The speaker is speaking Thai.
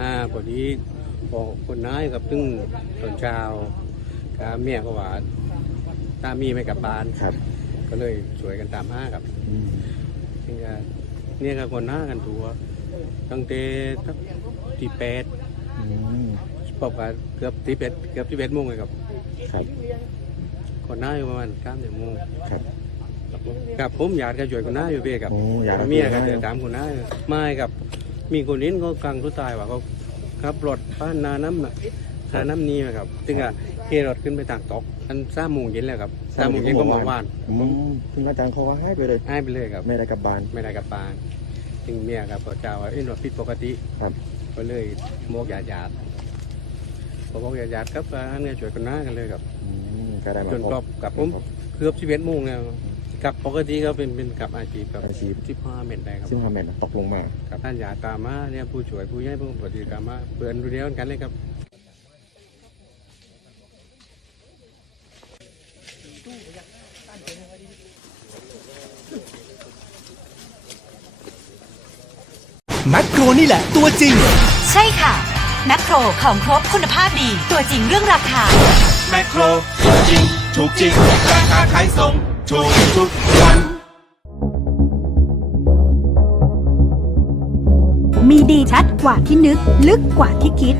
อ่าพอดีพอคนน้ายกับตึ้งตอนเช้าก็เมียก็ว่าตามีไม่กลับบ้านครับ ก็เลยช่วยกันตามห้ากับอืมนี่ก็เนี่ยก็คนหน้ากันตัวตั้งแต่สักที่แปดอืมพบกันเกือบที่แปดเกือบที่แปดโมงเลยครับครับคนหน้าอยู่ประมาณเก้าโมงครับครับผมกับผมอยากจะช่วยคนหน้าอยู่เพี่กับโอ้อยากให้เมียคุก็ณจะนะตามคนหน้าไม่กับ มีคนนี้ก็กลางทุตายว่าเขาขับรถผ่านนาน้ำน่ะนาน้ำนี้นะครับจึงอะขี่รถขึ้นไปต่างตอกอันสามโมงเย็นแล้วครับสามโมงเย็นก็มาว่านอืมคุณอาจารย์เขาว่าให้ไปเลยให้ไปเลยครับ ไม่ได้กลับบ้านไม่ได้กลับบ้านจึงเมียกับพอเจ้าว่าเอ้ยรถผิดปกติครับก็เลยโมกหยาดหยาดพอโมกหยาดหยาดครับอันเนี้ยช่วยกันหน้ากันเลยครับอืมก็ได้มาจนครบกับผมเกือบชีวิตโมงแล้ว กับปกติก็เป็นเป็นกับอาชีพกับอาชีพ ที่พ่อเม็ดได้ครับซึ่งฮาแมนตกลงมากับท่านยาตามมาเนี่ยผู้ช่วยผู้ใหญ่ผู้ปฏิกรรมมาเพื่อนรู้เดียวกันเลยครับแมคโครนี่แหละตัวจริง ใช่ค่ะแมคโครของครบคุณภาพดี ตัวจริงเรื่องราคา แมคโครตัวจริง ถูกจริง ราคาขายส่ง ถูกทุกวัน มีดีชัดกว่าที่นึก ลึกกว่าที่คิด